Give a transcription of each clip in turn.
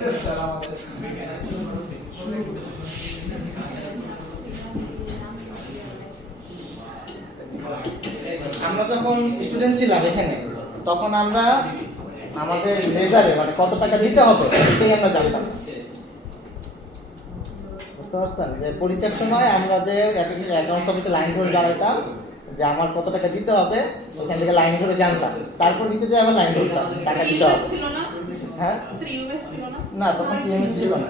আমরা যখন স্টুডেন্ট ছিলাম এখানে তখন আমরা আমাদের রেজাল্টে মানে কত টাকা দিতে হবে সেটাই আমরা জানতাম। বুঝতে পারছেন যে পরীক্ষার সময় আমরা যে অ্যাকাউন্ট অফিসে লাইন করে দাঁড়াইতাম যে আমার কত টাকা দিতে হবে ওখান থেকে লাইন করে জানতাম, তারপর নিচে যে আমরা লাইন করতাম টাকা দিতে হবে। হ্যাঁ না তখন ইউএস ছিল না।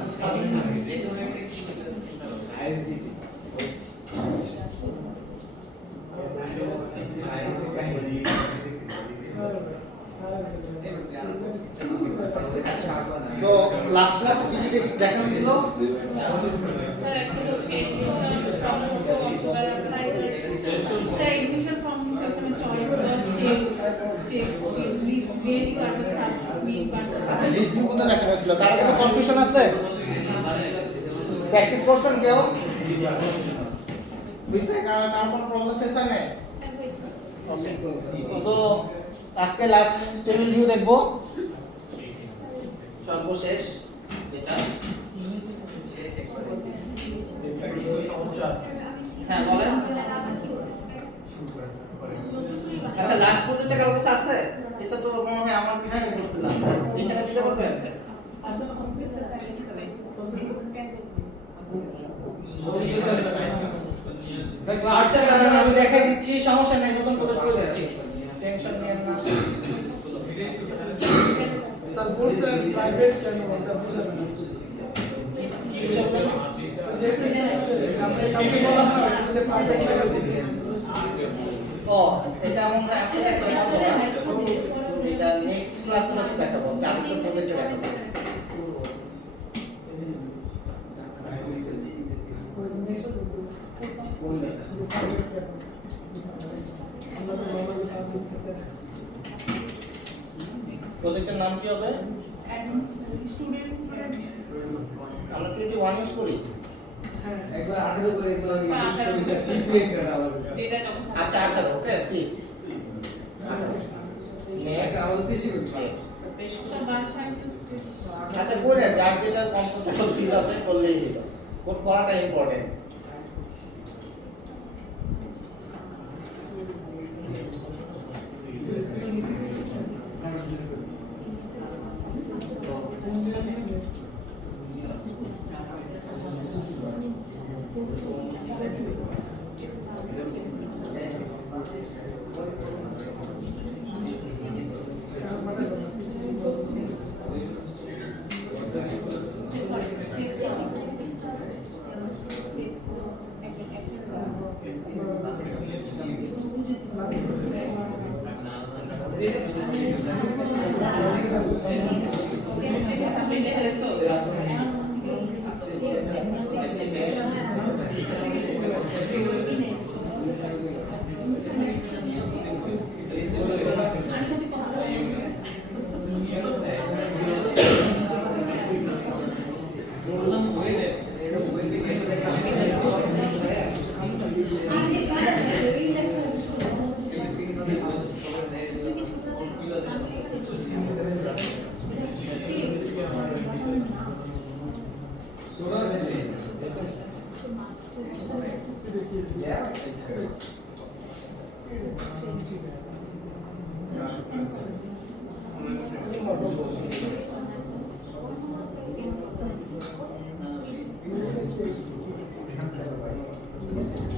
So last class কি কি দেখানো ছিল? স্যার একটা হচ্ছে এডমিশন ফর্ম সেখানে choice list where you are the staff mean but আচ্ছা লিস্ট বুক তো দেখানো ছিল, কারো কোনো কনফিউশন আছে? প্র্যাকটিস করছেন কেউ? বুঝছে কার কোনো প্রবলেম ফেস হয় না? ওকে তো আজকে লাস্ট টেবিল ভিউ দেখবো সর্বশেষ যেটা। হ্যাঁ বলেন। আচ্ছা লাস্ট প্রজেক্টটা কারো কাছে আছে? এটা তো মনে হয় আমার পিছনে বসছিলাম, এটা দিতে পারবে? আসলে কম্পিউটার প্যাকেজ করে আচ্ছা দাঁড়ান আমি দেখাই দিচ্ছি, সমস্যা নেই, নতুন প্রজেক্ট করে দিচ্ছি, টেনশন নিয়েন না। স্যার বলছেন প্রাইভেট চ্যানেল ওটা বুঝা যাবে না। আমরা কাউকে বলা হয় যে প্রাইভেট লেভেল ছিল। ও এটা আমরা আজকে দেখাবো না, এটা নেক্সট ক্লাসে আমি দেখাবো, আজকে প্রজেক্টে দেখাবো। প্রজেক্টের নাম কি হবে? স্টুডেন্ট আমরা 21 ইউজ করি। হ্যাঁ একবার 18 করে একবার ঠিক প্লেস এটা আলাদা। আচ্ছা 18 ওকে প্লিজ নেক্সট আমাদের দেশে করি। আচ্ছা করে যার যেটা কমফোর্টেবল ফিল হবে করলেই হলো, কোড করাটা ইম্পর্টেন্ট।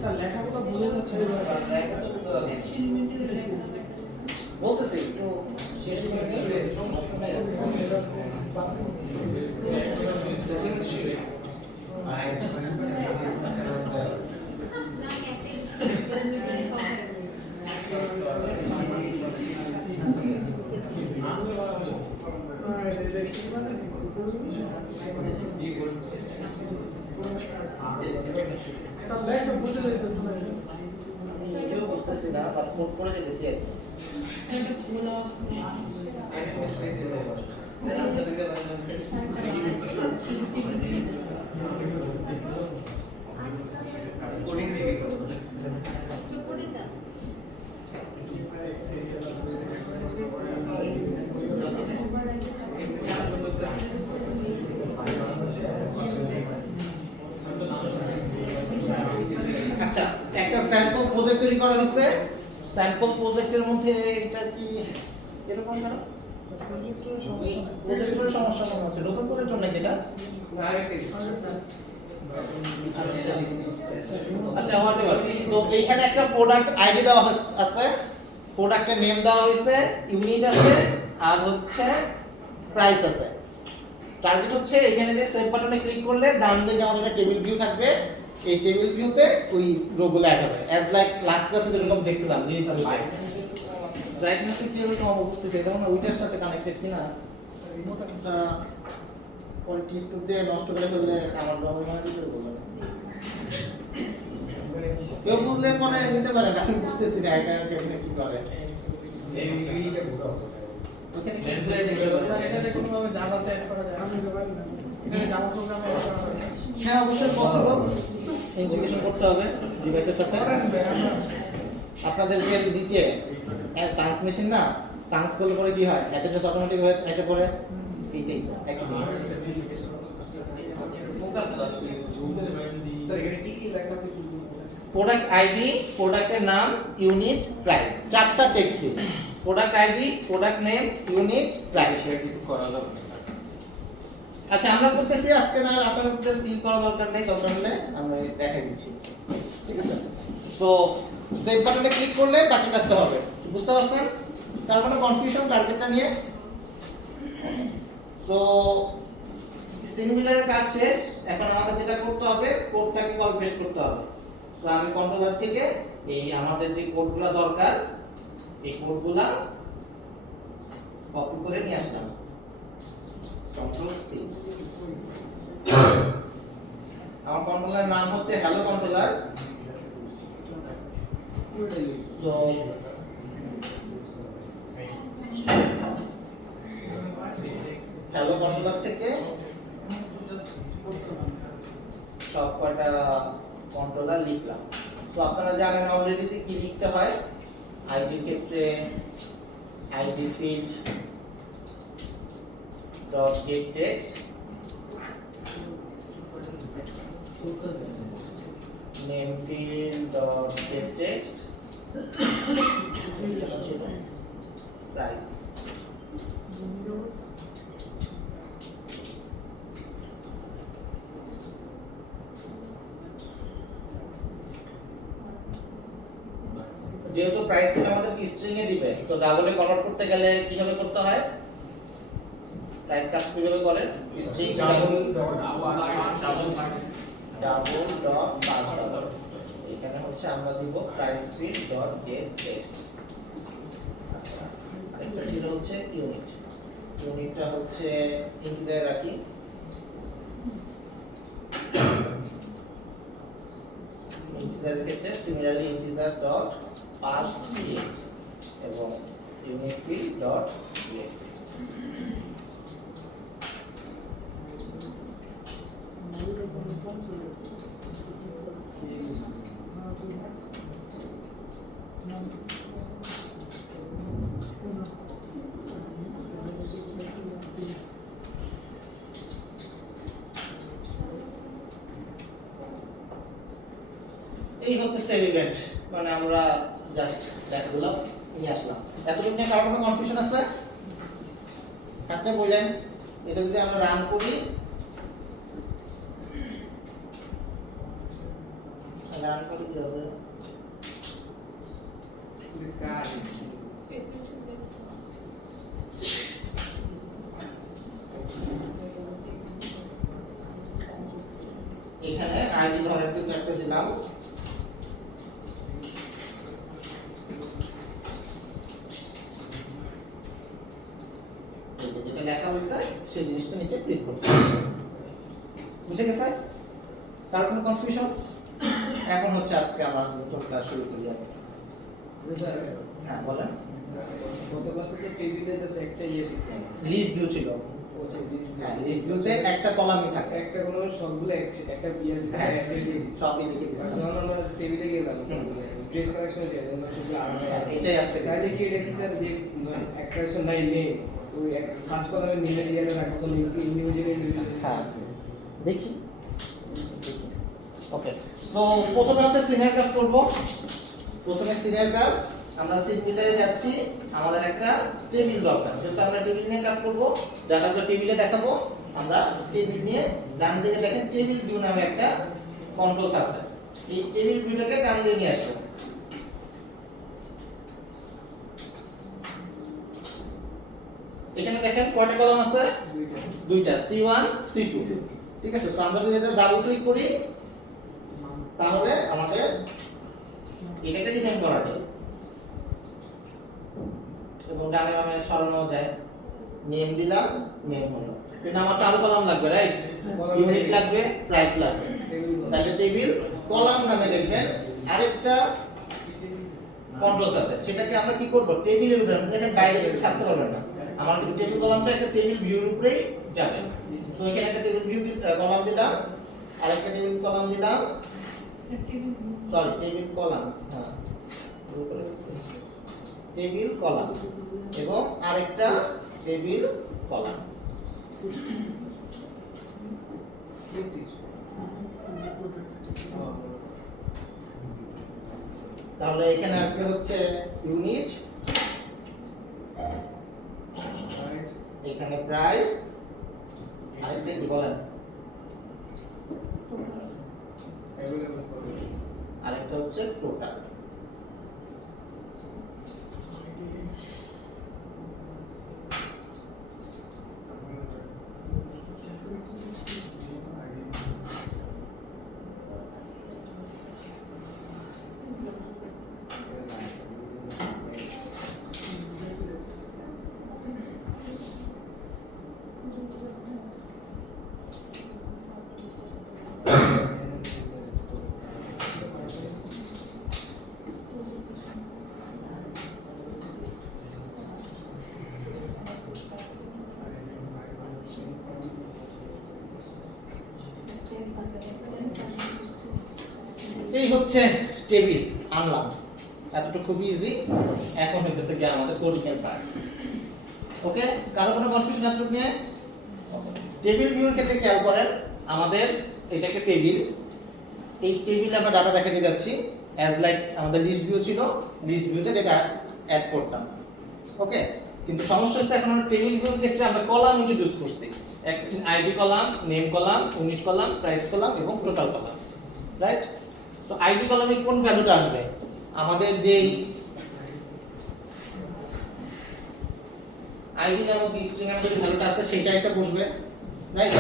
স্যার লেখাগুলো বুঝে যাচ্ছে না। বলতেছি একটু শেষ করে স্যার লেখা বুঝে যাইতেছে না। কেউ বলতেছি না, বাট নোট করে দিতেছি আর কি। প্রজেক্ট তৈরি করা হয়েছে। স্যাম্পল প্রজেক্টের মধ্যে এটা কি এরকম কেন? প্রজেক্টের সমস্যা মনে হচ্ছে। নতুন প্রজেক্ট নাকি এটা? আচ্ছা হোয়াটএভার। তো এইখানে একটা প্রোডাক্ট আইডি দেওয়া আছে, প্রোডাক্টের নেম দেওয়া হয়েছে, ইউনিট আছে আর হচ্ছে প্রাইস আছে। টার্গেট হচ্ছে এখানে যে সেভ বাটনে ক্লিক করলে ডান দিকে আমাদের একটা টেবিল ভিউ থাকবে, এই টেবিল ভিউতে ওই রোগুলো অ্যাড হবে অ্যাজ লাইক লাস্ট ক্লাসে যেরকম দেখছিলাম রিলিজ ব্রাইটনেসে কি হবে তোমার বুঝতেছি, এটা মানে ওইটার সাথে কানেক্টেড কিনা রিমোটটা কোয়ালিটি একটু দিয়ে নষ্ট করে ফেললে আমার রঙের মানে দিতে বললাম কেউ বুঝলে মনে নিতে পারে না, আমি বুঝতেছি না এটা কেমনে কি করে এই ইউনিটটা পুরো ওখানে স্যার এটাতে কোনোভাবে জাভাতে অ্যাড করা যায় না? এখানে জাভা প্রোগ্রামে অ্যাড করা হয়। হ্যাঁ অবশ্যই পসিবল, ইন্টিগ্রেশন করতে হবে ডিভাইসের সাথে। আপনাদের যে নিচে ট্রান্সমিশন না, ট্রান্স করলে পরে কি হয়, একটা জাস্ট অটোমেটিক হয়ে এসে পড়ে এইটাই একই স্যার এখানে কি কি লেখা আছে? প্রোডাক্ট আইডি, প্রোডাক্টের নাম, ইউনিট, প্রাইস, চারটা text field. Product ID, product name, unit, price. কিছু করা যাবে না আচ্ছা আমরা করতেছি আজকে, না আপনাদের কি করা দরকার নেই, দরকার হলে আমরা দেখাই দিচ্ছি, ঠিক আছে? তো সেভ বাটনে ক্লিক করলে বাকি কাজটা হবে, বুঝতে পারছেন? তার মানে কনফিউশন টার্গেটটা নিয়ে। তো সিমিলারের কাজ শেষ, এখন আমাদের যেটা করতে হবে কোডটাকে কপি পেস্ট করতে হবে। তো আমি কন্ট্রোলার থেকে এই আমাদের যে কোডগুলো দরকার এই কোডগুলো কপি করে নিয়ে আসলাম, কন্ট্রোল সি। আমার কন্ট্রোলার নাম হচ্ছে হ্যালো কন্ট্রোলার। তো হ্যালো কন্ট্রোলার থেকে সব কয়টা কন্ট্রোলার লিখলাম। তো আপনারা জানেন অলরেডি যে কি লিখতে হয়, আইডির ক্ষেত্রে ID field dot gate text, name field dot gate text, price. যেহেতু প্রাইস থেকে আমাদের স্ট্রিং এ দিবে, তো ডাবলে কনভার্ট করতে গেলে কিভাবে করতে হয়, টাইপ কাজ কিভাবে করে, স্ট্রিং ডাবল ডট পাস, এখানে হচ্ছে আমরা দিব price field dot gate text. আরেকটা ছিল হচ্ছে ইউনিট, ইউনিটটা হচ্ছে ইন্টিজার রাখি, ইন্টিজার ক্ষেত্রে similarly integer dot pass get এবং ইউনিট ফিল্ড ডট গেট। এই হচ্ছে সেভ ইভেন্ট, মানে আমরা জাস্ট ডেটাগুলো নিয়ে আসলাম। এতটুকু নিয়ে কারো কোনো কনফিউশন আছে? থাকতে বলেন। এটা যদি আমরা রান করি, রান করি কি হবে? এখানে আইডি ধরে কিছু একটা দিলাম, যেটা লেখা হয়েছে সেই জিনিসটা নিচে ক্লিক করতে হবে। বুঝে গেছে? কার কোনো কনফিউশন? এখন হচ্ছে আজকে আমার নতুন ক্লাস শুরু করি আমি। স্যার হ্যাঁ বলেন। গত ক্লাসে তো টেবিলে তো একটা ইয়ে দিছিলাম, লিস্ট ভিউ ছিল। ওছে লিস্ট হ্যাঁ লিস্ট ভিউতে একটা কলামই থাকে, একটা কোনো সবগুলো একটা বিয়ার হ্যাঁ একটা দিয়ে দিছি। সবই লিখে দিছি। যখন আমরা টেবিলে গেলাম ড্রেস কালেকশনে যাই আমরা সবগুলো হ্যাঁ, এটাই আজকে তাহলে কি এটা কি স্যার যে একটা অপশন নাই নেই ওই ফার্স্ট কলামে নিলে ইয়েটা রাখবো ইন্ডিভিজুয়ালি হ্যাঁ দেখি। ওকে, তো প্রথমে হচ্ছে সিনিয়র কাজ করব। প্রথমে সিনের কাজ, আমরা সিগনেচারে যাচ্ছি, আমাদের একটা টেবিল দরকার, যেহেতু আমরা টেবিল নিয়ে কাজ করব, ডাটাগুলো টেবিলে দেখাবো। আমরা টেবিল নিয়ে ডান দিকে দেখেন টেবিল ভিউ নামে একটা কন্ট্রোলস আছে, এই টেবিল ভিউটাকে ডান দিয়ে নিয়ে আসবো। এখানে দেখেন কয়টা কলাম আছে? দুইটা, C1 C2। ঠিক আছে, তো আমরা যদি এটা ডাবল ক্লিক করি তাহলে আমাদের এটাকে রিনেম করা যায় এবং ডানে বামে সরানো যায়। নেম দিলাম, নেম হলো। কিন্তু আমার তো আরো কলাম লাগবে, রাইট? ইউনিট লাগবে, প্রাইস লাগবে। তাহলে টেবিল কলাম নামে দেখবেন আরেকটা কন্ট্রোলস আছে, সেটাকে আমরা কি করব? টেবিলের উপরে, দেখেন বাইরে ছাড়তে পারবেন না। আমার কিন্তু টেবিল কলামটা একটা টেবিল ভিউর উপরেই যাবে। তো এখানে একটা টেবিল ভিউ কলাম দিলাম, আরেকটা টেবিল কলাম দিলাম, সরি টেবিল কলাম, হ্যাঁ টেবিল কলাম এবং আরেকটা টেবিল কলাম। তাহলে এখানে আসবে হচ্ছে ইউনিট, এখানে প্রাইস, আরেকটা কি বলেন? আরেকটা হচ্ছে টোটাল। এই হচ্ছে টেবিল আনলাম, এতটা খুব ইজি। এখন হইতেছে কি আমাদের কোডিং পার্ট। ওকে, কারো কোনো কনফিউশন আছে নিয়ে? টেবিল ভিউর ক্ষেত্রে খেয়াল করেন, আমাদের এটা একটা টেবিল, এই টেবিলে আমরা ডাটা দেখাতে যাচ্ছি অ্যাজ লাইক আমাদের লিস্ট ভিউ ছিল, লিস্ট ভিউতে ডেটা অ্যাড করতাম। ওকে, কিন্তু সমস্যা হচ্ছে এখন আমরা টেবিল ভিউর ক্ষেত্রে আমরা কলাম ইন্ট্রোডিউস করছি, ID column, name column, unit column, price column এবং টোটাল কলাম, রাইট? তো আইডি কলামে কোন ভ্যালুটা আসবে? আমাদের যেই আইডি নামক স্ট্রিং এর মধ্যে ভ্যালুটা আছে সেটা এসে বসবে, রাইট?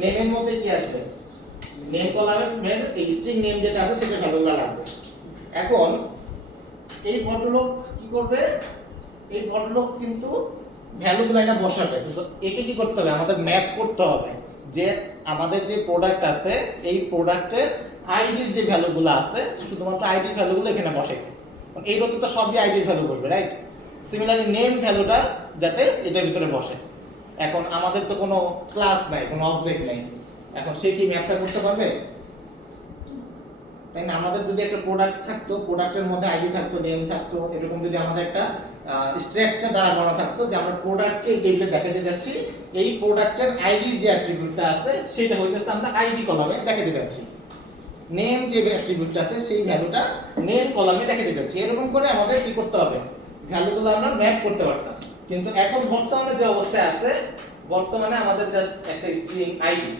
নেমের মধ্যে কি আসবে? নেম কলামের এই স্ট্রিং নেম যেটা আছে সেটা ভ্যালুটা লাগবে। এখন এই ভদ্রলোক কি করবে? এই ভদ্রলোক কিন্তু ভ্যালুগুলো এটা বসাবে, কিন্তু একে কি করতে হবে? আমাদের ম্যাপ করতে হবে যে আমাদের যে প্রোডাক্ট আছে এই প্রোডাক্টের আইডির যে ভ্যালুগুলো আছে শুধুমাত্র আইডির ভ্যালুগুলো এখানে বসে। এই রতে তো সবই আইডির ভ্যালু বসবে, রাইট? সিমিলারলি নেম ভ্যালুটা যাতে এটার ভিতরে বসে। এখন আমাদের তো কোনো ক্লাস নাই, কোনো অবজেক্ট নাই, এখন সে কি ম্যাপটা করতে পারবে? তাই না? আমাদের যদি একটা প্রোডাক্ট থাকতো, প্রোডাক্টের মধ্যে আইডি থাকতো, নেম থাকতো, এরকম যদি আমাদের একটা স্ট্রাকচার দ্বারা বানানো থাকতো যে আমরা প্রোডাক্টকে টেবিলে দেখাতে যাচ্ছি, এই প্রোডাক্টের আইডির যে অ্যাট্রিবিউটটা আছে সেটা হইতেছে আমরা আইডি কলামে দেখাতে যাচ্ছি, নেম যে অ্যাট্রিবিউটটা আছে সেই ভ্যালুটা নেম কলামে দেখাতে যাচ্ছি। এরকম করে আমাদের কি করতে হবে? ভ্যালুগুলো আমরা ম্যাপ করতে পারতাম। কিন্তু এখন বর্তমানে যে অবস্থায় আছে, বর্তমানে আমাদের জাস্ট একটা স্ট্রিং আইডি,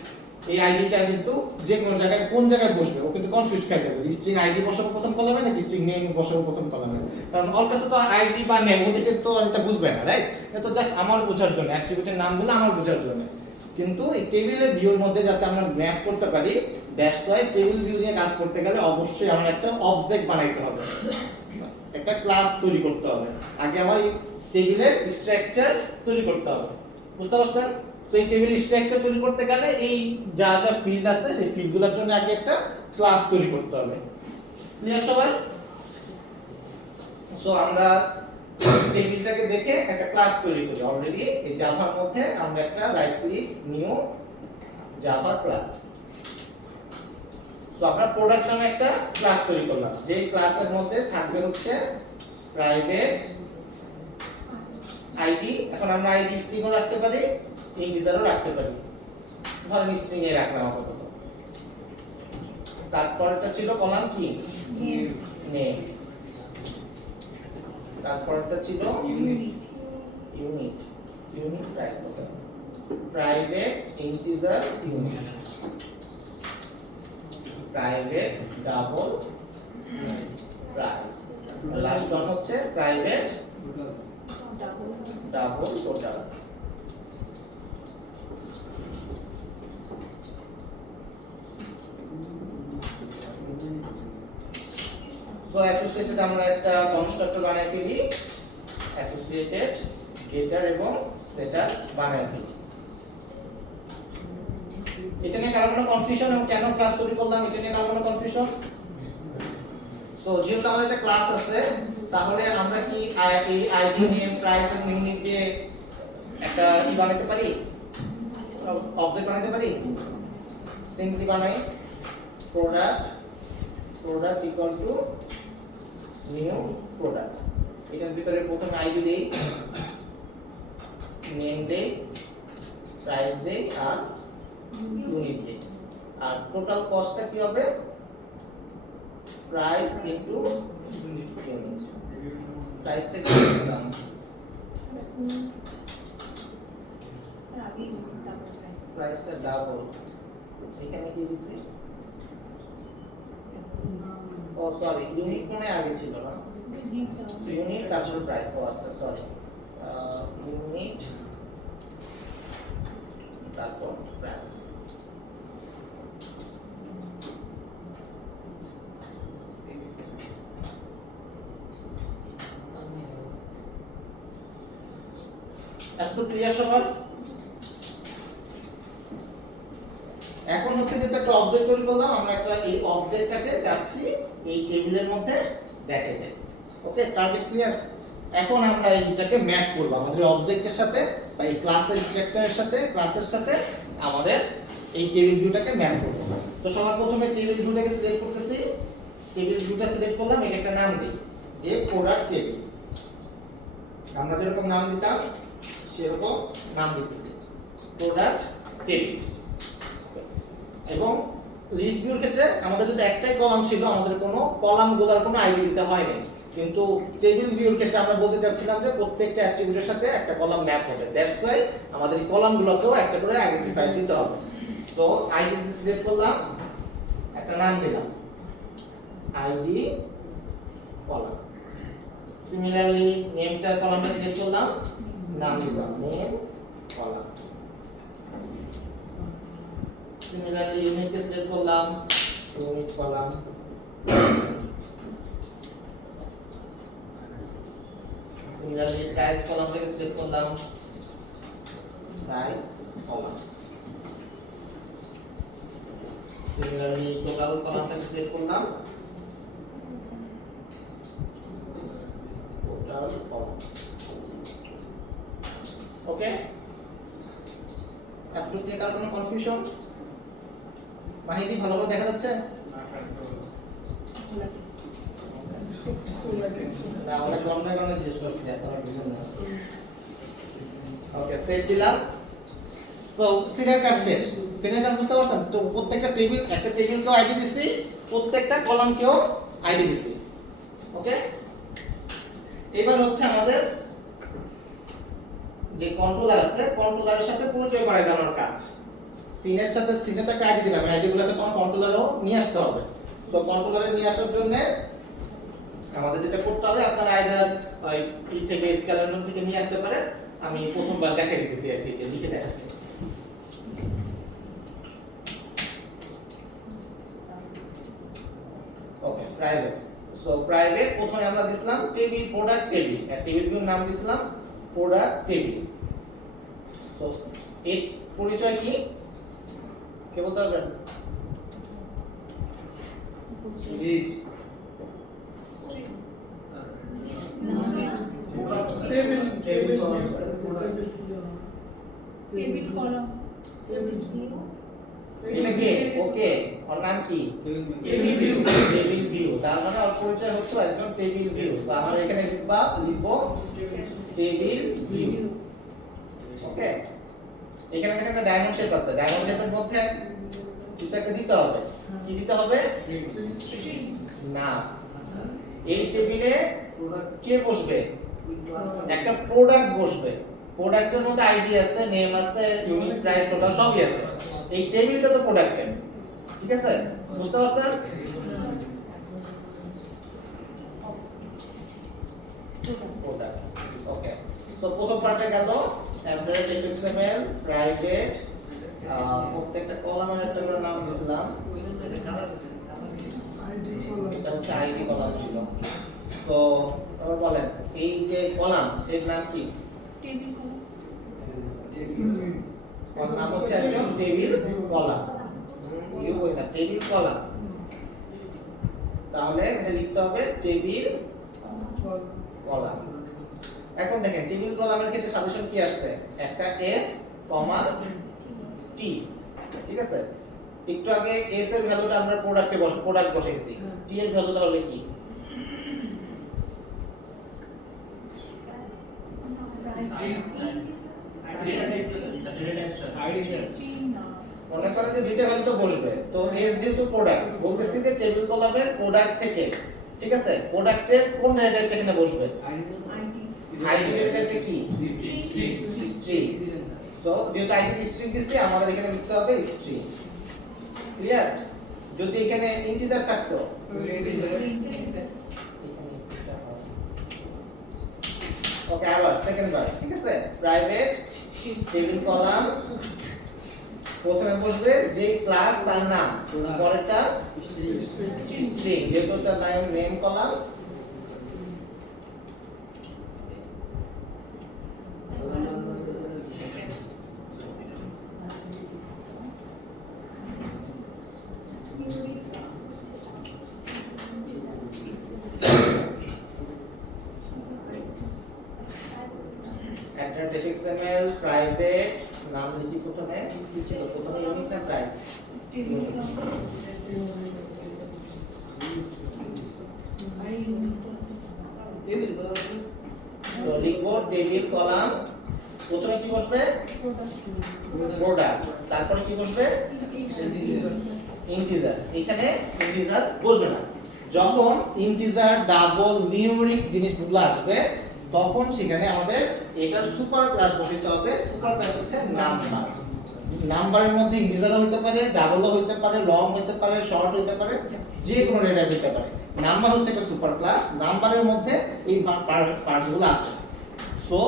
এই আইডিটা কিন্তু যে কোনো জায়গায় কোন জায়গায় বসবে ও কিন্তু কনফিউজ হয়ে যাবে, স্ট্রিং আইডি বসাবো প্রথম কলামে নাকি স্ট্রিং নেম বসাবো প্রথম কলামে, কারণ ওর কাছে তো আইডি বা নেম ওদিকে তো এটা বুঝবে না, রাইট? এটা তো জাস্ট আমার বোঝার জন্য, অ্যাট্রিবিউটের নামগুলো আমার বোঝার জন্য। কিন্তু এই টেবিলের ভিউর মধ্যে যাতে আমরা ম্যাপ করতে পারি, দ্যাটস ওয়াই টেবিল ভিউ নিয়ে কাজ করতে গেলে অবশ্যই আমার একটা অবজেক্ট বানাইতে হবে, একটা ক্লাস তৈরি করতে হবে। আগে আমার এই টেবিলের স্ট্রাকচার তৈরি করতে হবে, বুঝতে পারছেন? তো এই টেবিল স্ট্রাকচার তৈরি করতে গেলে এই যা যা ফিল্ড আছে সেই ফিল্ডগুলোর জন্য আগে একটা ক্লাস তৈরি করতে হবে। ক্লিয়ার সবাই? সো আমরা টেবিলটাকে দেখে একটা ক্লাস তৈরি করি। অলরেডি এই জাভার মধ্যে আমরা একটা right click new Java class, so আমরা প্রোডাক্ট নামে একটা ক্লাস তৈরি করলাম, যে ক্লাসের মধ্যে থাকবে হচ্ছে প্রাইভেট আইডি। এখন আমরা আইডি স্ট্রিংও রাখতে পারি, ইন্টিজারও রাখতে পারি, ধরেন স্ট্রিং এ রাখলাম আপাতত। তারপরটা ছিল কলাম কি? নেম। তারপরটা ছিল ইউনিট ইউনিট ইউনিট প্রাইস কত private integer unit private double price last one হচ্ছে private total double total so associated আমরা একটা কনস্ট্রাক্টর বানাই ফেলি অ্যাসোসিয়েটেড গেটার এবং সেটার বানাই ফেলি এটা নিয়ে কারো কোনো কনফিউশন এবং কেন ক্লাস তৈরি করলাম এটা নিয়ে কারো কোনো কনফিউশন সো যেহেতু আমাদের একটা ক্লাস আছে তাহলে আমরা কি এই আইডি নেম প্রাইস এবং ইউনিট দিয়ে একটা কি বানাতে পারি অবজেক্ট বানাতে পারি সিম্পলি বানাই product equal to new product এটার ভিতরে প্রথমে আইডি দেই নেম দেই প্রাইস দেই আর ইউনিট দেই আর টোটাল কস্টটা কি হবে প্রাইস ইনটু ইউনিট প্রাইসটা কি দিলাম প্রাইসটা ডাবল এখানে কি দিছি ও সরি ইউনিট কোনে আগে ছিল না জি স্যার ইউনিট তারপর প্রাইস ও আচ্ছা সরি ইউনিট তারপর প্রাইস এত ক্লিয়ার সবার এখন হচ্ছে যে একটা অবজেক্ট তৈরি করলাম আমরা একটা এই অবজেক্টটাকে যাচ্ছি এই টেবিলের মধ্যে দেখাতে ওকে টার্গেট ক্লিয়ার এখন আমরা এইটাকে ম্যাপ করব আমাদের অবজেক্টের সাথে বা এই ক্লাসের স্ট্রাকচারের সাথে ক্লাসের সাথে আমাদের এই টেবিল ভিউটাকে ম্যাপ করব তো সবার প্রথমে টেবিল ভিউটাকে সিলেক্ট করতেছি টেবিল ভিউটা সিলেক্ট করলাম এর একটা নাম দিই যে প্রোডাক্ট টেবিল আমরা যেরকম নাম দিতাম সেরকম নাম দিতেছি প্রোডাক্ট টেবিল এবং লিস্ট ভিউর ক্ষেত্রে আমাদের যদি একটাই কলাম ছিল আমাদের কোনো কলামগুলোর কোনো আইডি দিতে হয়নি কিন্তু টেবিল ভিউর ক্ষেত্রে আমরা বলতে চাচ্ছিলাম যে প্রত্যেকটা অ্যাট্রিবিউটের সাথে একটা কলাম ম্যাপ হবে দ্যাটস ওয়াই আমাদের এই কলামগুলোকেও একটা করে আইডেন্টিফায়ার দিতে হবে তো আইডি সিলেক্ট করলাম একটা নাম দিলাম আইডি কলাম সিমিলারলি নেমটা কলামটা সিলেক্ট করলাম নাম দিলাম নেম কলাম সিমিলারলি ইউনিটকে সিলেক্ট করলাম ইউনিট কলাম সিমিলারলি প্রাইস কলামটাকে সিলেক্ট করলাম প্রাইস কলাম সিমিলারলি টোটাল কলামটাকে সিলেক্ট করলাম টোটাল কলাম ওকে এতটুকু কার কোনো কনফিউশন মাহিতি ভালোভাবে দেখা যাচ্ছে না অনেক অনেক জিনিস করছি আপনারা বুঝুন না ওকে সেভ দিলাম সো সিনের কাজ শেষ সিনের কাজ বুঝতে পারছেন তো প্রত্যেকটা টেবিল একটা টেবিলকেও আইডি দিছি প্রত্যেকটা কলামকেও আইডি দিছি ওকে এবার হচ্ছে আমাদের যে কন্ট্রোলার আছে কন্ট্রোলারের সাথে পরিচয় করায় দেওয়ার কাজ সিনের সাথে সিনেরটা আইডি দিলাম আইডিগুলোকে তখন কন্ট্রোলারও নিয়ে আসতে হবে তো কন্ট্রোলারে নিয়ে আসার জন্য আমাদের যেটা করতে হবে আপনারা আইদার ই থেকে স্কেলার নোট থেকে নিয়ে আসতে পারেন আমি প্রথমবার দেখাই দিতেছি আর কি লিখে দেখাচ্ছি ওকে প্রাইভেট সো প্রাইভেট প্রথমে আমরা দিছিলাম টেবিল প্রোডাক্ট টেবিল আর টেবিল ভিউর নাম দিছিলাম প্রোডাক্ট টেবিল সো এর পরিচয় কি কে বলতে পারবেন টেবিল কলাম এটা কি ওকে ওর নাম কি টেবিল ভিউ টেবিল ভিউ তার মানে ওর পরিচয় হচ্ছে একজন টেবিল ভিউ তো আমরা এখানে লিখবো টেবিল ভিউ ওকে এখানে দেখেন একটা ডায়মন্ড শেপ আছে ডায়মন্ড শেপের মধ্যে কিছু একটা দিতে হবে কি দিতে হবে না এই টেবিলে কে বসবে? একটা প্রোডাক্ট বসবে। প্রোডাক্টের মধ্যে আইডি আছে, নেম আছে, ইউনিট প্রাইস টোটাল সবই আছে। এই টেবিলটা তো প্রোডাক্টের, ঠিক আছে? বুঝতে পারছেন? প্রোডাক্ট, ওকে। সো প্রথম পার্টে গেল এমবেডেড এক্সএমএল প্রাইভেট, প্রত্যেকটা কলামের একটা করে নাম দিয়েছিলাম। এটা হচ্ছে আইডি কলাম ছিল। তো আবার বলেন, এই যে কলাম এর নাম কি? Table column. ওর নাম হচ্ছে একদম টেবিল কলাম। ইউ কই না, টেবিল কলাম। তাহলে এটা লিখতে হবে টেবিল কলাম। এখন দেখেন টেবিল কলামের ক্ষেত্রে সাজেশন কি আসছে? একটা এস কমা টি, ঠিক আছে? একটু আগে এস এর ভ্যালুটা আমরা প্রোডাক্ট বসাইছি, টি এর ভ্যালু তাহলে কি? মনে করেন যে দুইটা ভ্যালু তো বসবে, তো এস যেহেতু প্রোডাক্ট, বলতেছি যে টেবিল কলামের প্রোডাক্ট থেকে, ঠিক আছে? প্রোডাক্টের কোন ডেটাটা এখানে বসবে? আইডি ডেটাটা কি? স্ট্রিং। সো যেহেতু আইডি স্ট্রিং দিছি, আমাদের এখানে লিখতে হবে স্ট্রিং। ক্লিয়ার? যদি এখানে ইন্টিজার থাকতো, ওকে, আবার সেকেন্ড বার, ঠিক আছে? প্রাইভেট টেবিল কলাম, প্রথমে বসবে যে ক্লাস তার নাম, পরেরটা স্ট্রিং, যেহেতু তার নাম নেম কলাম। একটা XML প্রাইভেট নাম লিখি, প্রথমে কি ছিল? প্রথমে ইউনিট না প্রাইস? Table column. আর ইউনিট কলাম। তো লিখবো টেবিল কলাম, প্রথমে কি বসবে? প্রোডাক্ট, তারপরে কি বসবে? ইন্টিজার। এখানে ইন্টিজার বসবে না। যখন ইন্টিজার, ডাবল, নিউমেরিক জিনিসগুলো আসবে, তখন সেখানে আমাদের এটার সুপার ক্লাস বসাতে হবে। সুপার ক্লাস হচ্ছে নাম্বার। নাম্বারের মধ্যে ইন্টিজারও হতে পারে, ডাবলও হতে পারে, লং হতে পারে, শর্ট হতে পারে, যে কোনো ডেটা হতে পারে। নাম্বার হচ্ছে একটা সুপার ক্লাস, নাম্বারের মধ্যে এই পার্টগুলো আছে। সো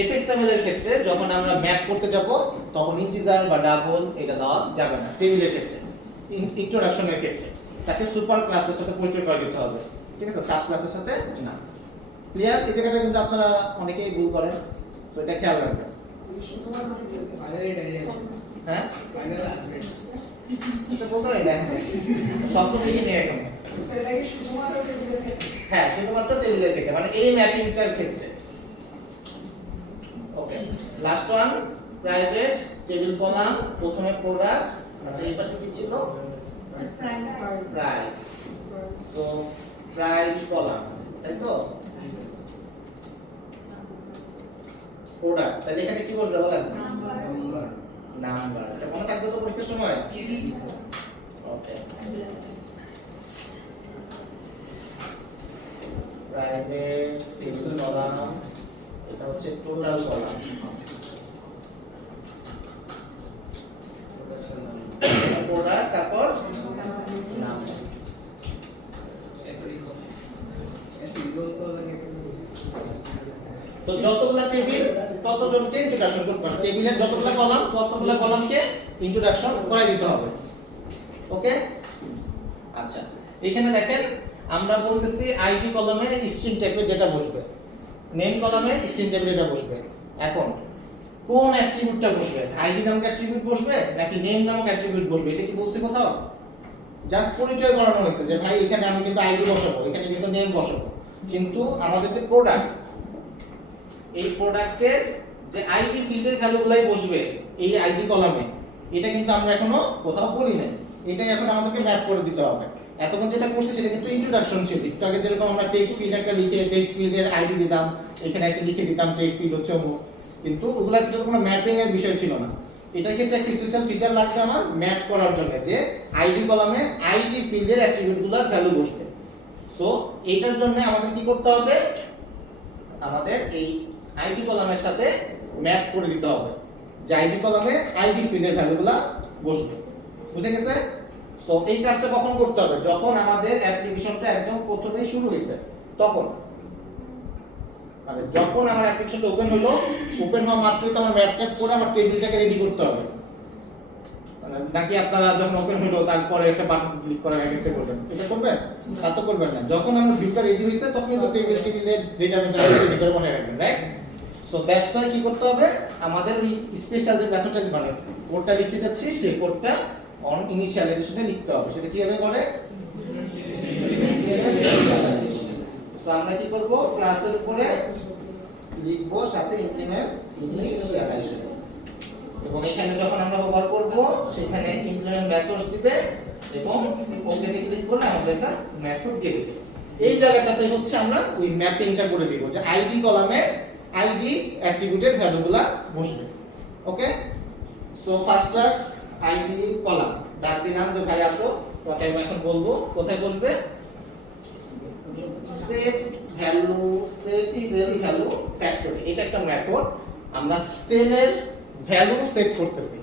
এফএক্সএমএল এর ক্ষেত্রে যখন আমরা ম্যাপ করতে যাব, তখন ইন্টিজার বা ডাবল এটা দেওয়া যাবে না। টেবিলের ক্ষেত্রে, ইন্ট্রোডাকশনের ক্ষেত্রে তাকে সুপার ক্লাসের সাথে পরিচয় করে দিতে হবে, ঠিক আছে? সাব ক্লাসের সাথে না। ক্লিয়ার? এই জায়গাটা কিন্তু আপনারা অনেকেই ভুল করেন, তো এটা খেয়াল রাখবেন। হ্যাঁ, এটা বলতে হয় না, শব্দ লিখে নিয়ে এখন। হ্যাঁ, শুধুমাত্র টেবিলের ক্ষেত্রে, মানে এই ম্যাপিংটার ক্ষেত্রে। Okay, last one private table column, প্রথমে প্রোডাক্ট, আচ্ছা এই পাশে কি ছিল? প্রাইস। তো প্রাইস কলাম, তাই তো? প্রোডাক্ট, তাহলে এখানে কি বলবে বলেন? নাম্বার। এটা মনে থাকবে তো পরীক্ষার সময়? ওকে, প্রাইভেট টেবিল কলাম, এটা হচ্ছে টোটাল কলাম। প্রোডাক্ট, তারপর নাম। তো যতগুলা টেবিল ততজনকে ইন্ট্রোডাকশন করতে হবে। টেবিলের যতগুলা কলাম ততগুলা কলামকে ইন্ট্রোডাকশন করাই দিতে হবে। ওকে, আচ্ছা এখানে দেখেন আমরা বলতেছি আইডি কলামে স্ট্রিং টাইপের ডেটা বসবে, নেম কলামে স্ট্রিং টাইপের ডেটা বসবে। এখন কোন অ্যাট্রিবিউটটা বসবে? আইডি নামক অ্যাট্রিবিউট বসবে নাকি নেম নামক অ্যাট্রিবিউট বসবে? এটা কি বলছি কোথাও? জাস্ট পরিচয় করানো হয়েছে যে ভাই এখানে আমি কিন্তু আইডি বসাবো, এখানে কিন্তু নেম বসাবো। কিন্তু আমাদের যে প্রোডাক্ট, এই প্রোডাক্টের যে আইডি ফিল্ডের ভ্যালুগুলাই বসবে এই আইডি কলামে, এটা কিন্তু আমরা এখনো কোথাও বলি না। এটাই এখন আমাদেরকে ম্যাপ করে দিতে হবে। এতক্ষণ যেটা করছে সেটা কিন্তু ইন্ট্রোডাকশন ছিল। একটু আগে যেরকম আমরা টেক্সট ফিল্ড একটা লিখে টেক্সট ফিল্ডের আইডি দিতাম, এখানে এসে লিখে দিতাম টেক্সট ফিল্ড হচ্ছে অমুক, কিন্তু ওগুলোর ভিতরে কোনো ম্যাপিং এর বিষয় ছিল না। এটার ক্ষেত্রে একটা স্পেশাল ফিচার লাগছে আমার ম্যাপ করার জন্য, যে আইডি কলামে আইডি ফিল্ডের অ্যাট্রিবিউটগুলোর ভ্যালু বসবে। সো সো এইটার জন্য আমাদের কি করতে হবে, আমাদের এই আইডি কলামের সাথে ম্যাপ করে দিতে হবে যে আইডি কলামে আইডি ফিল্ডের ভ্যালুগুলো বসবে। বুঝে গেছে? সো এই কাজটা কখন করতে হবে, যখন আমাদের অ্যাপ্লিকেশনটা একদম প্রথমেই শুরু হয়েছে তখন, মানে যখন আমার অ্যাপ্লিকেশনটা ওপেন হলো, ওপেন হওয়া মাত্রই তো আমার ম্যাপ ট্যাপ করে আমার টেবিলটাকে রেডি করতে হবে। মানে নাকি আপনারা যখন ওপেন হলো তারপরে একটা বাটন ক্লিক করে রেজিস্টার করবেন, এটা করবেন? তা তো করবেন না। যখন আমার ভিউটা রেডি হয়েছে তখন তো টেবিলের ডেটাটা রেডি করে বসায় রাখবেন, রাইট? সো দ্যাটস ওয়াই কি করতে হবে, আমাদের ওই স্পেশাল যে মেথডটা মানে কোডটা লিখতে যাচ্ছি সেই কোডটা অন ইনিশিয়ালাইজেশনে লিখতে হবে। সেটা কিভাবে করে? তো আমরা কি করব, ক্লাসের উপরে লিখব সাথে ইমপ্লিমেন্ট ইনিশিয়ালাইজেশন, এবং এখানে যখন আমরা ব্যবহার করব সেখানে ইমপ্লিমেন্ট মেথডস দিবে এবং ওকে তে ক্লিক করলে আমাদের এটা মেথড দিয়ে দিবে। এই জায়গাটাতে হচ্ছে আমরা ওই ম্যাপিংটা করে দিব যে আইডি কলামে আইডি অ্যাট্রিবিউটের ভ্যালুগুলা বসবে। Okay, so first class ID column ডাক দিলাম যে ভাই আসো, তোমাকে আমি এখন বলবো কোথায় বসবে। Set value, set cell value factory, এটা একটা মেথড, আমরা সেলের ভ্যালু সেট করতেছি।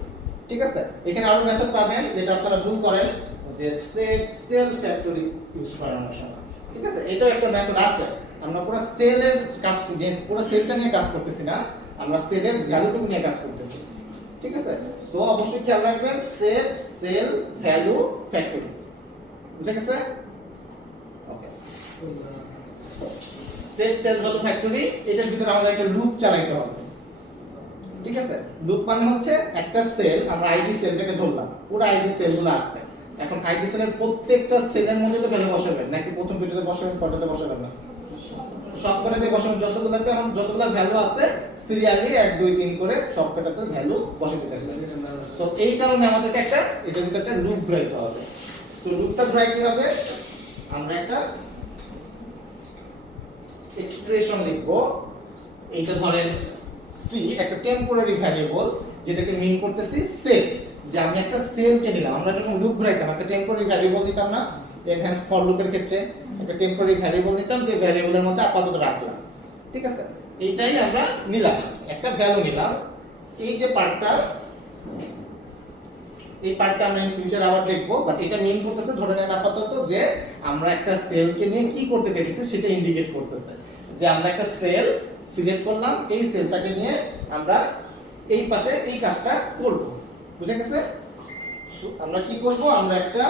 ঠিক আছে, এখানে আরো মেথড পাবেন যেটা আপনারা ভুল করেন, যে সেট সেল ফ্যাক্টরি ইউজ করানোর সময়। ঠিক আছে, এটাও একটা মেথড আছে। আমরা পুরো সেলের কাজ, যে পুরো সেলটা নিয়ে কাজ করতেছি না, আমরা সেলের ভ্যালুটুকু নিয়ে কাজ করতেছি। ঠিক আছে, সো অবশ্যই খেয়াল রাখবেন সেট সেল ভ্যালু ফ্যাক্টরি। বুঝে গেছে? ওকে, সেট সেল ভ্যালু ফ্যাক্টরি, এটার ভিতরে আমাদের একটা লুপ চালাইতে হবে। ঠিক আছে, লুপ মানে হচ্ছে একটা সেল, আমরা আইডি সেল থেকে ধরলাম, পুরো আইডি সেলগুলো আসছে। এখন আইডি সেলের প্রত্যেকটা সেলের মধ্যে তো ভ্যালু বসাবেন, নাকি প্রথম ভিডিওতে বসাবেন, পরেরটাতে বসাবেন না? সবকটাতে বসাবেন, যতগুলোতে এখন যতগুলো ভ্যালু আছে সিরিয়ালি 1 2 3 করে সবকটাতে ভ্যালু বসাতে থাকবেন। তো এই কারণে আমাদেরকে একটা এটার ভিতরে একটা লুপ ঘুরাইতে হবে। তো লুপটা ঘুরাইতে হবে, আমরা একটা এক্সপ্রেশন লিখব। এইটা ধরেন সি, একটা টেম্পোরারি ভ্যারিয়েবল যেটাকে মিন করতেছি সেল, যে আমি একটা সেলকে নিলাম। আমরা যখন লুপ ঘুরাইতাম একটা টেম্পোরারি ভ্যারিয়েবল নিতাম না, এনহ্যান্স ফর লুপের ক্ষেত্রে একটা টেম্পোরারি ভ্যারিয়েবল নিতাম, যে ভ্যারিয়েবলের মধ্যে আপাতত রাখলাম। ঠিক আছে, এইটাই আমরা নিলাম, একটা ভ্যালু নিলাম। এই যে পার্টটা, এই পার্টটা আমরা ইন ফিউচার আবার দেখব, বাট এটা মিন করতেছে ধরে নেন আপাতত যে আমরা একটা সেলকে নিয়ে কি করতে চাইছি সেটা ইন্ডিকেট করতেছে, যে আমরা একটা সেল সিলেক্ট করলাম, এই সেলটাকে নিয়ে আমরা এই পাশে এই কাজটা করব। বুঝে গেছে? আমরা কি করব, আমরা একটা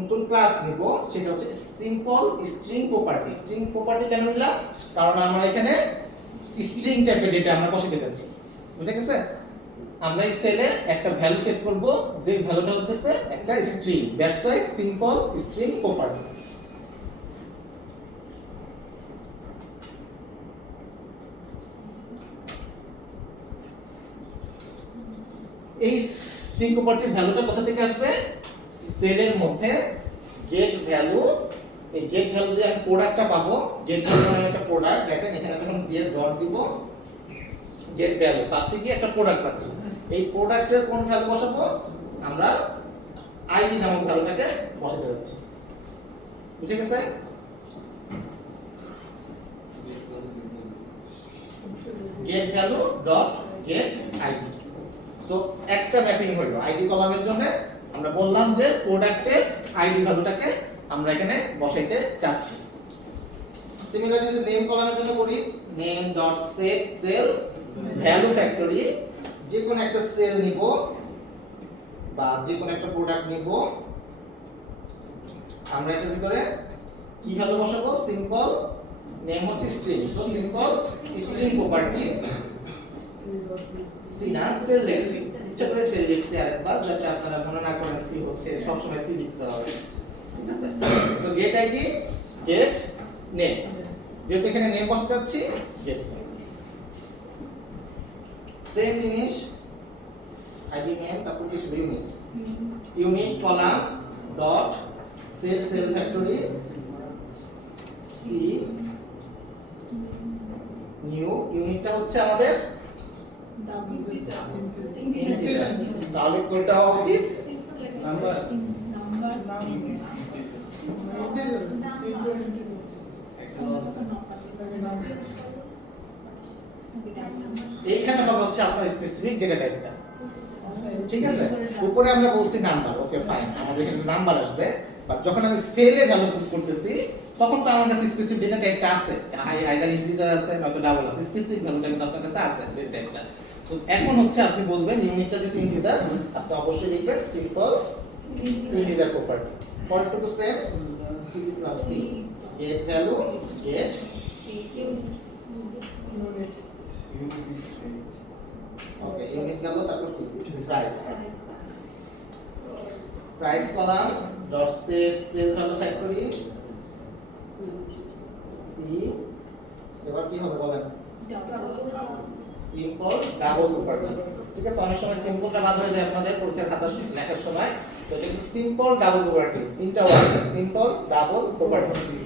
নতুন ক্লাস নিব, সেটা হচ্ছে simple string property. String property কেন নিলাম, কারণ আমরা এখানে স্ট্রিং টাইপের ডেটা আমরা বসাতে যাচ্ছি। বুঝে গেছে? আমরা এই সেলে একটা ভ্যালু সেট করব, যে ভ্যালুটা হচ্ছে একটা string, that's why simple string property. এই স্ট্রিং প্রপার্টির ভ্যালুটা কোথা থেকে আসবে, সেলের মধ্যে গেট ভ্যালু। এই গেট ভ্যালু দিয়ে আমি প্রোডাক্টটা পাবো, গেট ভ্যালু মানে একটা প্রোডাক্ট। দেখেন এখানে যখন দিয়ে ডট দিব, গেট ভ্যালু পাচ্ছি কি একটা প্রোডাক্ট পাচ্ছি। এই প্রোডাক্টের কোন ভ্যালু বসাবো, আমরা আইডি নামক ভ্যালুটাকে বসাতে যাচ্ছি। বুঝে গেছে? Get value dot get ID. So একটা ম্যাপিং হলো আইডি কলামের জন্য। আমরা বললাম যে প্রোডাক্টের আইডি ভ্যালুটাকে আমরা এখানে বসাইতে চাচ্ছি। সিমিলারলি নেম কলামের জন্য করি name dot set cell value factory. যে কোন একটা সেল নিব বা যে কোন একটা প্রোডাক্ট নিব, আমরা এটার ভিতরে কি ভ্যালু বসাবো, সিম্পল নেম হচ্ছে স্ট্রিং, তো সিম্পল স্ট্রিং প্রপার্টি সি না সেল লিখছি, ইচ্ছা করে সেল লিখছি আরেকবার, যাতে আপনারা মনে না করেন সি হচ্ছে সবসময় সি লিখতে হবে। ঠিক আছে, তো গেট আইডি গেট নেম, যেহেতু এখানে নেম বসাতে যাচ্ছি গেট নেম। সেম জিনিস আইডি নেম, তারপর কিছু unit, unit column dot cell cell factory C new. ইউনিটটা হচ্ছে আমাদের তাহলে কোনটা হওয়া উচিত, নাম্বার নাম এইখানে হবে হচ্ছে আপনার স্পেসিফিক ডেটা টাইপটা, ঠিক আছে? উপরে আমরা বলছি নাম্বার, ওকে ফাইন, আমাদের এখানে নাম্বার আসবে, বাট যখন আমি সেলে ভ্যালু পুট করতেছি তখন তো আমার কাছে স্পেসিফিক ডেটা টাইপটা আছে, আইদার ইন্টিজার আছে নয়তো ডাবল আছে, স্পেসিফিক ভ্যালুটা কিন্তু আপনার কাছে আছে ডেটা টাইপটা। তো এখন হচ্ছে আপনি বলবেন ইউনিটটা যদি ইন্টিজার, আপনি অবশ্যই লিখবেন সিম্পল ইন্টিজার প্রপার্টি, পরেরটুকু same plus C get value get okay unit গেল, তারপর কি price, price column dot set cell value factory C, এবার কি হবে বলেন, সিম্পল ডাবল প্রপার্টি, ঠিক আছে? অনেক সময় সিম্পলটা বাদ হয়ে যায় আপনাদের পরীক্ষার খাতা লেখার সময়, তো এটা কিন্তু সিম্পল ডাবল প্রপার্টি, তিনটা ওয়ার্ড সিম্পল ডাবল প্রপার্টি।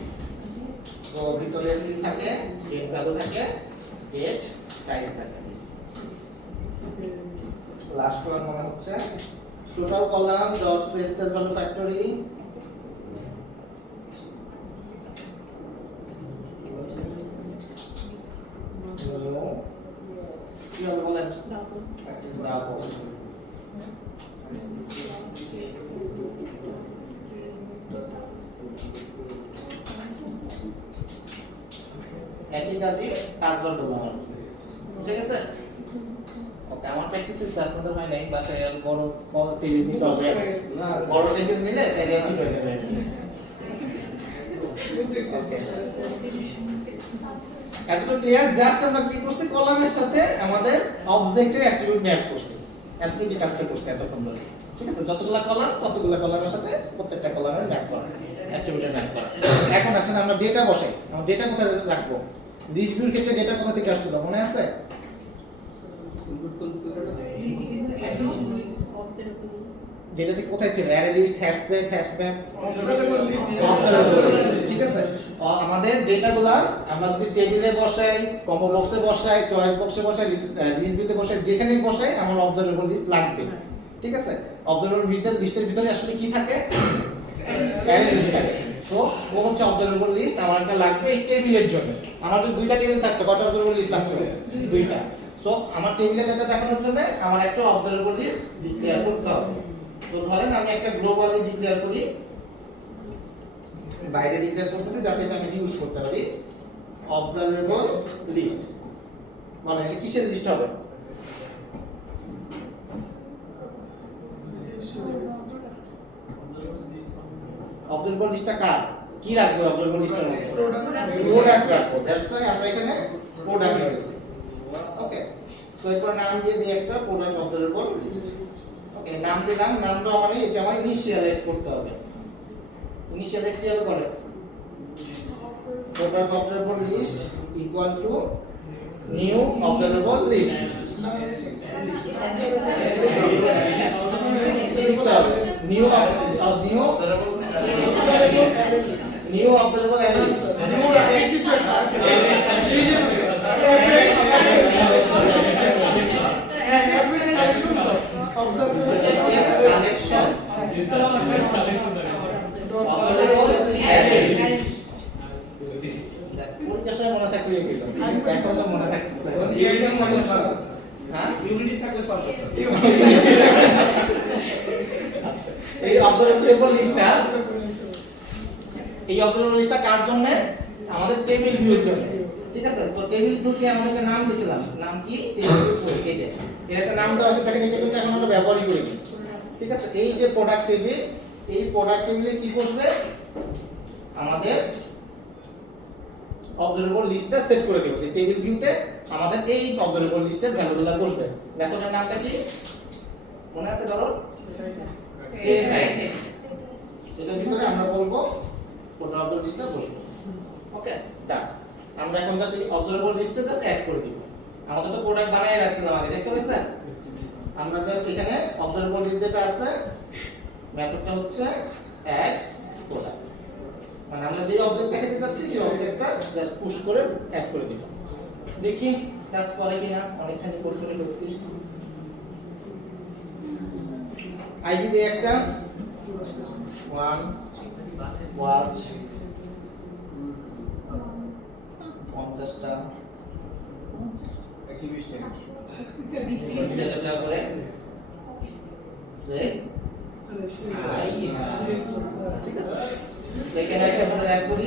তো ভিতরে সি থাকে, গেট ভ্যালু থাকে, গেট প্রাইস থাকে, লাস্ট ওয়ান মনে হচ্ছে total column dot set cell value factory কি হবে বলেন, ডাবল। একই কাজই কাজবার বললাম, ঠিক আছে? ওকে, আমার প্র্যাকটিস আপনাদের হয় নাই, বাসায় আর বড় বড় টেবিল নিতে হবে, বড় টেবিল নিলে তাহলে ঠিক হয়ে যাবে। ওকে, এতটুকু ক্লিয়ার? জাস্ট আমরা কি করছি, কলামের সাথে আমাদের অবজেক্টের অ্যাট্রিবিউট ম্যাপ করছি, এতটুকু কাজটা করছি এতক্ষণ ধরে, ঠিক আছে? যতগুলা কলাম ততগুলা কলামের সাথে প্রত্যেকটা কলামের ম্যাপ করা, অ্যাট্রিবিউটের ম্যাপ করা। এখন আসলে আমরা ডেটা বসাই, আমরা ডেটা কোথায় রাখবো? লিস্ট ভিউর ক্ষেত্রে ডেটা কোথা থেকে আসছিল মনে আছে? ডেটাটি কোথায় ছিল? Array list, hash set, hash map, ঠিক আছে? আমাদের ডেটাগুলা আমরা যদি টেবিলে বসাই, কম্বো বক্সে বসাই, চয়েস বক্সে বসাই, লিস্ট ভিউতে বসাই, যেখানেই বসাই আমার অবজারভেবল লিস্ট লাগবে, ঠিক আছে? অবজারভেবল লিস্টের ভিতরে আসলে কি থাকে? অ্যারে লিস্ট থাকে। তো ও হচ্ছে অবজারভেবল লিস্ট, আমার একটা লাগবে এই টেবিলের জন্য। আমার যদি দুইটা টেবিল থাকতো, কয়টা অবজারভেবল লিস্ট লাগতো? দুইটা। সো আমার টেবিলের ডাটা দেখানোর জন্য আমার একটা অবজারভেবল লিস্ট ডিক্লেয়ার করতে হবে। তো ধরেন আমি একটা গ্লোবালি ডিক্লেয়ার করি, বাইরে ডিক্লেয়ার করতেছি যাতে এটা আমি ইউজ করতে পারি, অবজারভেবল লিস্ট। মানে এটা কিসের লিস্ট হবে? অবজারভেবল লিস্টটা কার? কি রাখবো অবজারভেবল লিস্টের মধ্যে? প্রোডাক্ট রাখবো। দ্যাটস ওয়াই আমরা এখানে প্রোডাক্ট রেখেছি। ওকে, তো এরপর নাম দিয়ে দিই একটা প্রোডাক্ট অবজারভেবল লিস্ট। ওকে, নাম দিলাম, নাম দেওয়া মানে এটা আমার ইনিশিয়ালাইজ করতে হবে। ইনিশিয়ালাইজ কিভাবে করে? Product observable list equal to new observable list. New observable array list. পরীক্ষার মনে থাকলে এখন তো মনে থাকতেছে। হ্যাঁ, ইউনিটি থাকলে পাবো। এই অবজারভেবল লিস্টটা, এই অবজারভেবল লিস্টটা কার জন্য? আমাদের টেবিল ভিউর জন্য, ঠিক আছে? তো টেবিল ভিউকে আমরা একটা নাম দিয়েছিলাম, নাম কি? টেবিল ভিউ এই যে এর একটা নাম দেওয়া আছে, দেখেন এটা কিন্তু এখন আমরা ব্যবহারই করি, ঠিক আছে? এই যে প্রোডাক্ট টেবিল, এই প্রোডাক্ট টেবিলে কি বসবে? আমাদের অবজারভেবল লিস্টটা সেট করে দেব। যে টেবিল ভিউতে আমাদের এই অবজারভেবল লিস্টের ভ্যালুগুলো বসবে। দেখো এর নামটা কি মনে আছে? ধরো সেভ আইটেম। এটার ভিতরে আমরা বলবো অবজারভেবল লিস্টটা বলবো। ওকে, ডান। আমরা এখন জাস্ট এই অবজারভেবল লিস্টে জাস্ট অ্যাড করে দিব। আমাদের তো প্রোডাক্ট বানায় রাখছিলাম আগে, দেখতে পাচ্ছেন? আমরা জাস্ট এখানে অবজারভেবল লিস্ট যেটা আছে, মেথডটা হচ্ছে অ্যাড প্রোডাক্ট। মানে আমরা যে অবজেক্ট দেখাতে যাচ্ছি সেই অবজেক্টটা জাস্ট পুশ করে অ্যাড করে দিব। দেখি কাজ করে কিনা, অনেকখানি কোড করে ফেলছি। আইডি দিয়ে একটা 1 ওয়াচ 50টা 120 টাকা 2000 টাকা করে যে ঠিক আছে এখানে একটা আমরা অ্যাড করি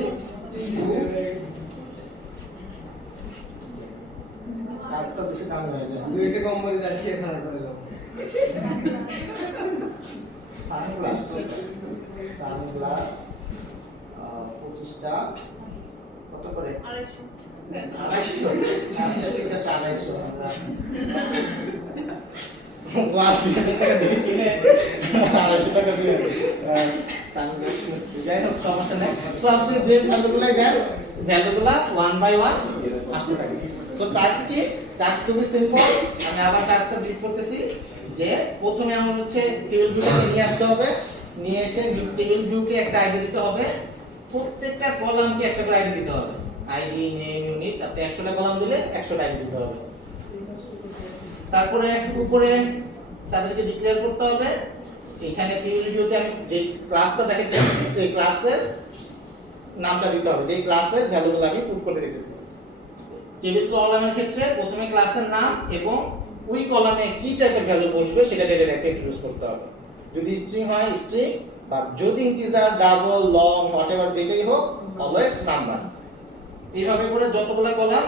আরেকটা বেশি দাম হয়ে যায় দুইটা কোম্পানি আজকে খারাপ করে দাও সানগ্লাস 25টা কত করে 250 ঠিক আছে 250 ওয়াজ 2000 টাকা দিয়েছি 250 টাকা দিয়ে সানগ্লাস যাই হোক সমস্যা নেই তো আপনি যে ভ্যালুগুলো দেন ভ্যালুগুলো 1 বাই 1 আসতে থাকে তো টাস্ক কি টাস্ক খুবই সিম্পল আমি আবার টাস্কটা ডিট করতেছি যে প্রথমে আমার হচ্ছে টেবিল ভিউটাকে নিয়ে আসতে হবে নিয়ে এসে টেবিল ভিউকে একটা আইডি দিতে হবে প্রত্যেকটা কলামকে একটা করে আইডি দিতে হবে আইডি নেম ইউনিট আপনি 100টা কলাম দিলে 100টা আইডি দিতে হবে তারপরে উপরে তাদেরকে ডিক্লেয়ার করতে হবে এখানে টেবিল ভিউতে আমি যে ক্লাসটা দেখাচ্ছি সেই ক্লাসের নামটা দিতে হবে যে ক্লাসের ভ্যালুগুলো আমি পুট করে দিতেছি টেবিল কলামের ক্ষেত্রে প্রথমে ক্লাসের নাম এবং ওই কলামে কি টাইপের ভ্যালু বসবে সেটা ডেটা টাইপে ইউজ করতে হবে যদি স্ট্রিং হয় স্ট্রিং বা যদি ইন্টিজার ডাবল লং হোয়াটএভার যেটাই হোক অলওয়েজ নাম্বার এইভাবে করে যতগুলো কলাম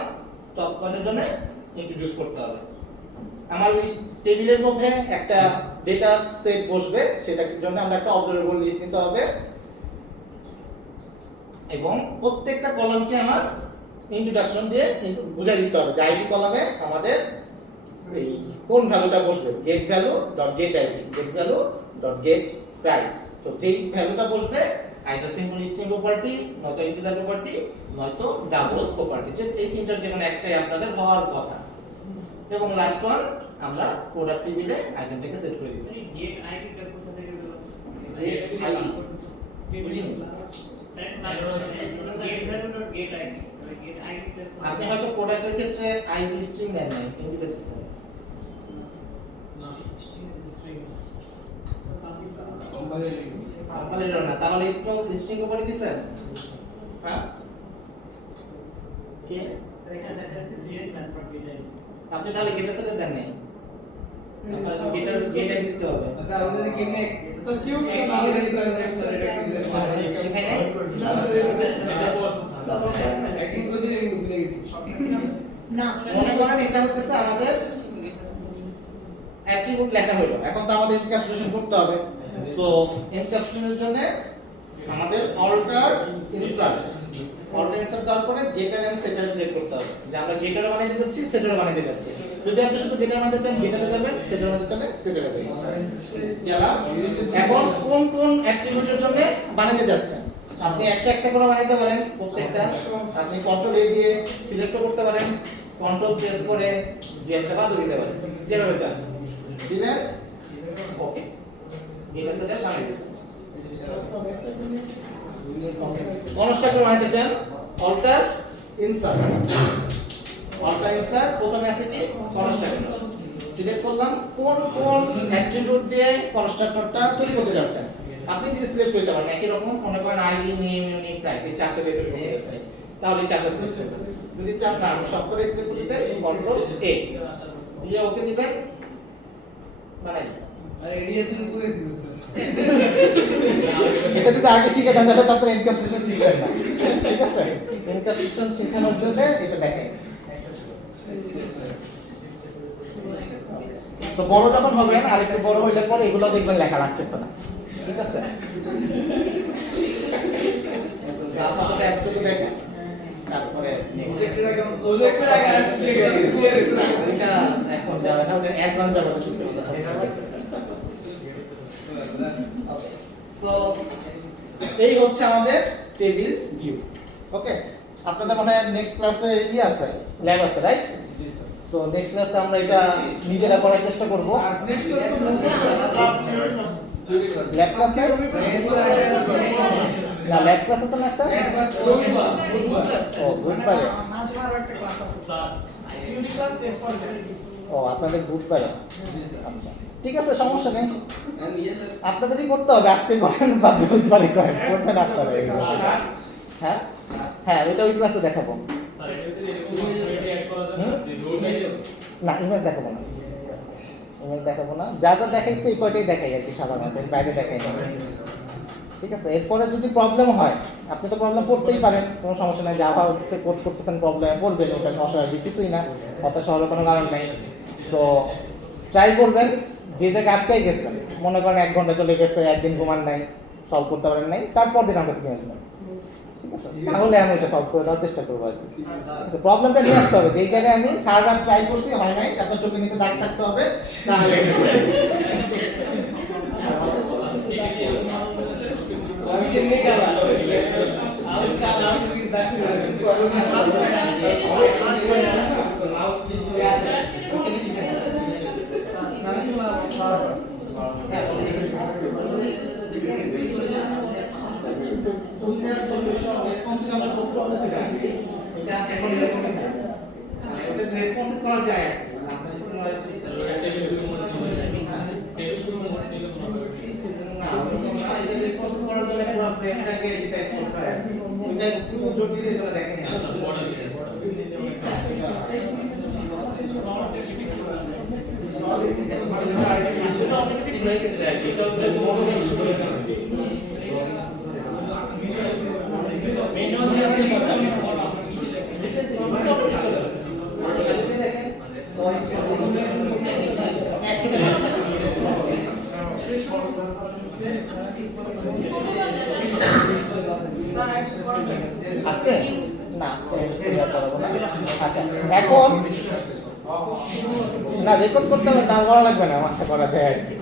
টপ পয়েন্টের জন্য ইন্ট্রোডিউস করতে হবে আমার লিস্ট টেবিলের মধ্যে একটা ডেটা সেট বসবে সেটার জন্য আমরা একটা অবজারভেবল লিস্ট নিতে হবে এবং প্রত্যেকটা কলামকে আমার ইন্ট্রোডাকশন দিয়ে বুঝাই দিতে হবে যে আইডি কলামে আমাদের এই কোন ভ্যালুটা বসবে get value dot get ID get value dot get price তো যেই ভ্যালুটা বসবে আইদার সিম্পল স্ট্রিং প্রপার্টি নয়তো ইন্টিজার প্রপার্টি নয়তো ডাবল প্রপার্টি যে এই তিনটার যেকোনো একটাই আপনাদের হওয়ার কথা এবং লাস্ট ওয়ান আমরা প্রোডাক্ট টেবিলে আইটেমটাকে সেট করে দিচ্ছি গেট আইডিটা কোথা থেকে দিল গেট আইডি বুঝিনি get value dot get ID get আইডিটা আপনি হয়তো প্রোডাক্টের ক্ষেত্রে আইডি স্ট্রিং দেন নাই ইন্টিজার দিচ্ছেন কম্পাইলার না তাহলে স্ট্রিং প্রপার্টি দিছেন হ্যাঁ কে এখানে দেখা যাচ্ছে গেট মেথড গেট আইডি আপনি তাহলে গেটার সেটে দেন নাই আপনার গেটার গেট আইডি দিতে হবে আচ্ছা আমরা যদি কেমনে স্যার কিউ কি না শেখাই নাই একদিন কোচিং এ ভুলে গেছি না মনে করেন এটা হচ্ছে আমাদের অ্যাট্রিবিউট লেখা হলো এখন তো আমাদের এনক্যাপসুলেশন করতে হবে সো এনক্যাপসুলেশনের জন্য আমাদের অল্টার ইনসার্ট অল্টার ইনসার্ট দেওয়ার পরে গেটার এন্ড সেটার সিলেক্ট করতে হবে যে আমরা গেটার বানাইতে যাচ্ছি সেটার বানাইতে যাচ্ছি যদি আপনি শুধু গেটার বানাইতে চান গেটারে যাবেন সেটার বানাইতে চান সেটারে যাবেন গেলাম এখন কোন কোন অ্যাট্রিবিউটের জন্য বানাইতে যাচ্ছেন আপনি একটা একটা করে বানাইতে পারেন প্রত্যেকটা আপনি কন্ট্রোল এ দিয়ে সিলেক্ট করতে পারেন কন্ট্রোল প্রেস করে গেটটা বাদ দিতে পারেন যেভাবে চান দিলেন ওকে গেটার সেটার বানাই দিচ্ছেন কনস্ট্রাক্টর বানাইতে চান অল্টার ইনসার্ট প্রথমে আছে কি কনস্ট্রাক্টর সিলেক্ট করলাম কোন কোন অ্যাট্রিবিউট দিয়ে কনস্ট্রাক্টরটা তৈরি করতে যাচ্ছেন আপনি যদি সিলেক্ট করতে পারেন একই রকম মনে করেন আইডি নেম ইউনিট প্রাইস এই চারটি দিয়ে তৈরি করতে যাচ্ছেন তাহলে এই চারটি সিলেক্ট করবেন যদি চান না আমি সব করে সিলেক্ট করতে চাই কন্ট্রোল এ দিয়ে ওকে দিবেন বানাই দিচ্ছেন আরে এডিয়া তুমি করেছিল স্যার এটা যদি আগে শিখে যান তাহলে তো আপনার এনক্যাপসুলেশন শিখবেন না ঠিক আছে এনক্যাপসুলেশন শেখানোর জন্য এটা দেখেন তো বড় যখন হবেন আর একটু বড় হইলে পরে এগুলো দেখবেন লেখা লাগতেছে না ঠিক আছে আপাতত একটুকু দেখেন তারপরে প্রজেক্টের আগে আর শিখে এটা এখন যাবে না ওটা অ্যাডভান্স যাবে শুনতে সো এই হচ্ছে আমাদের টেবিল ভিউ ওকে আপনাদের মনে হয় নেক্সট ক্লাসে কি আছে ল্যাব আছে রাইট সো নেক্সট ক্লাসে আমরা এটা নিজেরা করার চেষ্টা করব নেক্সট ক্লাস ল্যাব ক্লাসে না ল্যাব ক্লাস আছে না একটা ও বুধবারে মাঝখানে একটা ক্লাস আছে স্যার থিওরি ক্লাস এরপর ও আপনাদের বুধবারে আচ্ছা ঠিক আছে সমস্যা নেই And yes, sir. আপনাদেরই করতে হবে আজকে করেন বা বুধবারে করেন করবেন আপনারা এগুলো। হ্যাঁ হ্যাঁ ওইটা ওই ক্লাসে দেখাবো না ইমেজ দেখাবো না ইমেজ দেখাবো না যা যা দেখাইছে এই কয়টাই দেখাই আর কি সাধারণত এর বাইরে দেখাই না ঠিক আছে এরপরে যদি প্রবলেম হয় আপনি তো প্রবলেম করতেই পারেন কোনো সমস্যা নাই জাভা কোড করতেছেন প্রবলেম করবেন ওটা অস্বাভাবিক কিছুই না হতাশ হওয়ার কোনো কারণ নাই তো ট্রাই করবেন যে জায়গায় আটকাই গেছেন মনে করেন 1 ঘন্টা চলে গেছে একদিন ঘুমান নাই সলভ করতে পারেন নাই তারপর দিন আমার কাছে নিয়ে আসবেন ঠিক আছে তাহলে আমি ওটা সলভ করে দেওয়ার চেষ্টা করবো আর কি প্রবলেমটা নিয়ে আসতে হবে যেই জায়গায় আমি সারা রাত ট্রাই করছি হয় নাই তারপর চোখের নিচে দাগ থাকতে হবে তাহলে আমি কেমনে গেলাম আমি কাল আসলে কি দেখি আজকে না আজকে করাবো না আচ্ছা এখন না রেকর্ড করতে হবে তার করা লাগবে না আশা করা যায় আর কি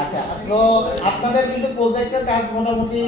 আচ্ছা তো আপনাদের কিন্তু প্রজেক্টের কাজ মোটামুটি